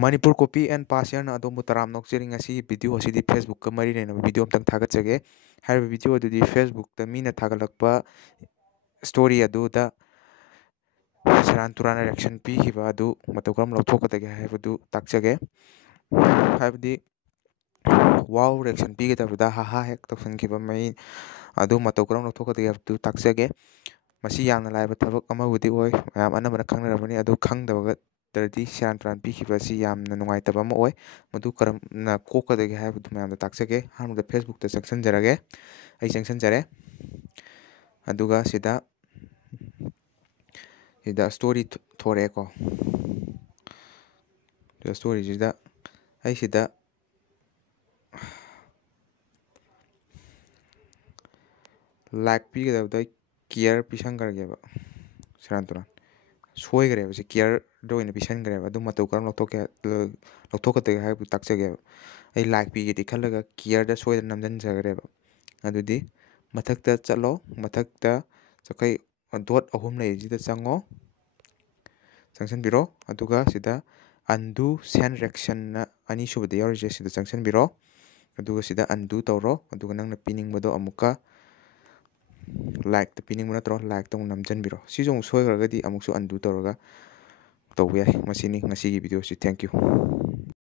Manipur copy and pass ꯑꯗꯣꯝꯕꯨ ꯇꯔꯥꯝꯅ ꯑꯣꯛꯆꯔꯤ ꯉꯁꯤꯒꯤ ꯚꯤꯗꯤꯑꯣ ꯑꯁꯤꯗꯤ ꯐꯦꯁꯕꯨꯛꯀ ꯃꯔꯤ ꯂꯩꯅꯕ ꯚꯤꯗꯤꯑꯣ ꯑꯝꯇꯪ ꯊꯥꯒꯠꯆꯒꯦ ꯍꯥꯏꯔꯤꯕ ꯚꯤꯗꯤꯑꯣ ꯑꯗꯨꯗꯤ ꯐꯦꯁꯕꯨꯛꯇ ꯃꯤꯅ ꯊꯥꯒꯠꯂꯛꯄ ꯁ꯭ꯇꯣꯔꯤ ꯑꯗꯨꯗ ꯁꯦꯔꯥꯟ ꯇꯨꯔꯥꯟ ꯔꯤꯌꯦꯛꯁꯟ ꯄꯤꯈꯤꯕ ꯑꯗꯨ ꯃꯇꯧ ꯀꯔꯝ ꯂꯧꯊꯣꯛꯀꯗꯒꯦ ꯍꯥꯏꯕꯗꯨ ꯇꯥꯛꯆꯒꯦ ꯍꯥꯏꯕꯗꯤ ꯋꯥꯎ ꯔꯤꯌꯦꯛꯁꯟ ꯄꯤꯒꯗꯕꯗ ꯍꯥꯍꯥ ꯍꯦꯛ ꯇꯧꯁꯟꯈꯤꯕ ꯃꯤ ꯑꯗꯨ ꯃꯇꯧ ꯀꯔꯝ ꯂꯧꯊꯣꯛꯀꯗꯒꯦ ꯍꯥꯏꯕꯗꯨ ꯇꯥꯛꯆꯒꯦ ꯃꯁꯤ ꯌꯥꯝꯅ ꯂꯥꯏꯕ ꯊꯕꯛ ꯑꯃꯕꯨꯗꯤ ꯑꯣꯏ ꯃꯌꯥꯝ ꯑꯅꯝꯕꯅ ꯈꯪꯅꯔꯕꯅꯤ ꯑꯗꯨ ꯈꯪꯗꯕꯗꯗꯤ ꯁꯦꯔꯥꯟ ꯇꯨꯔꯥꯟ ꯄꯤꯈꯤꯕ ꯑꯁꯤ ꯌꯥꯝꯅ ꯅꯨꯡꯉꯥꯏꯇꯕ ꯑꯃ ꯑꯣꯏ ꯃꯗꯨ ꯀꯔꯝꯅ ꯀꯣꯛꯀꯗꯒꯦ ꯍꯥꯏꯕꯗꯨ ꯃꯌꯥꯝꯗ ꯇꯥꯛꯆꯒꯦ ꯑꯍꯥꯟꯕꯗ ꯐꯦꯁꯕꯨꯛꯇ ꯆꯪꯁꯤꯟꯖꯔꯒꯦ ꯑꯩ ꯆꯪꯁꯤꯟꯖꯔꯦ ꯑꯗꯨꯒ ꯁꯤꯗ ꯁ꯭ꯇꯣꯔꯤ ꯊꯣꯔꯛꯑꯦꯀꯣ ꯁ꯭ꯇꯣꯔꯤꯁꯤꯗ ꯑꯩ ꯁꯤꯗ ꯂꯥꯏꯛ ꯄꯤꯒꯗꯕꯗ ꯑꯩ ꯀꯤꯌꯔ ꯄꯤꯁꯟꯈ꯭ꯔꯒꯦꯕ ꯁꯦꯔꯥꯟ ꯇꯨꯔꯥꯟ ꯁꯣꯏꯈ꯭ꯔꯦꯕ ꯁꯤ ꯀꯤꯌꯔꯗ ꯑꯣꯏꯅ ꯄꯤꯁꯟꯈ꯭ꯔꯦꯕ ꯑꯗꯨ ꯃꯇꯧ ꯀꯔꯝ ꯂꯧꯊꯣꯛꯀꯗꯒꯦ ꯍꯥꯏꯕꯗꯨ ꯇꯥꯛꯆꯒꯦꯕ ꯑꯩ ꯂꯥꯏꯛ ꯄꯤꯒꯦꯗꯤ ꯈꯜꯂꯒ ꯀꯤꯌꯔꯗ ꯁꯣꯏꯗꯅ ꯅꯝꯁꯤꯟꯖꯈ꯭ꯔꯦꯕ ꯑꯗꯨꯗꯤ ꯃꯊꯛꯇ ꯆꯠꯂꯣ ꯃꯊꯛꯇ ꯆꯩꯈꯩ ꯗꯣꯠ 3 ꯂꯩꯔꯤꯁꯤꯗ ꯆꯪꯉꯣ ꯆꯪꯁꯤꯟꯕꯤꯔꯣ ꯑꯗꯨꯒ ꯁꯤꯗ ꯑꯟꯗꯨ ꯁꯦꯟ ꯔꯤꯌꯦꯛꯁꯟꯅ ꯑꯅꯤꯁꯨꯕꯗ ꯌꯥꯎꯔꯤꯁꯦ ꯁꯤꯗ ꯆꯪꯁꯤꯟꯕꯤꯔꯣ ꯑꯗꯨꯒ ꯁꯤꯗ ꯑꯟꯗꯨ ꯇꯧꯔꯣ ꯑꯗꯨꯒ ꯅꯪꯅ ꯄꯤꯅꯤꯡꯕꯗꯣ ꯑꯃꯨꯛꯀ ꯂꯥꯏꯛꯇ ꯄꯤꯅꯤꯡꯕ ꯅꯠꯇ꯭ꯔꯣ ꯂꯥꯏꯛꯇ ꯑꯃꯨꯛ ꯅꯝꯁꯤꯟꯕꯤꯔꯣ ꯁꯤꯁꯨ ꯑꯃꯨꯛ ꯁꯣꯏꯈ꯭ꯔꯒꯗꯤ ꯑꯃꯨꯛꯁꯨ ꯑꯟꯗꯨ ꯇꯧꯔꯒ ꯇꯧꯕ ꯌꯥꯏ ꯃꯁꯤꯅꯤ ꯉꯁꯤꯒꯤ ꯚꯤꯗꯤꯑꯣꯁꯤ ꯊꯦꯡꯛ ꯌꯨ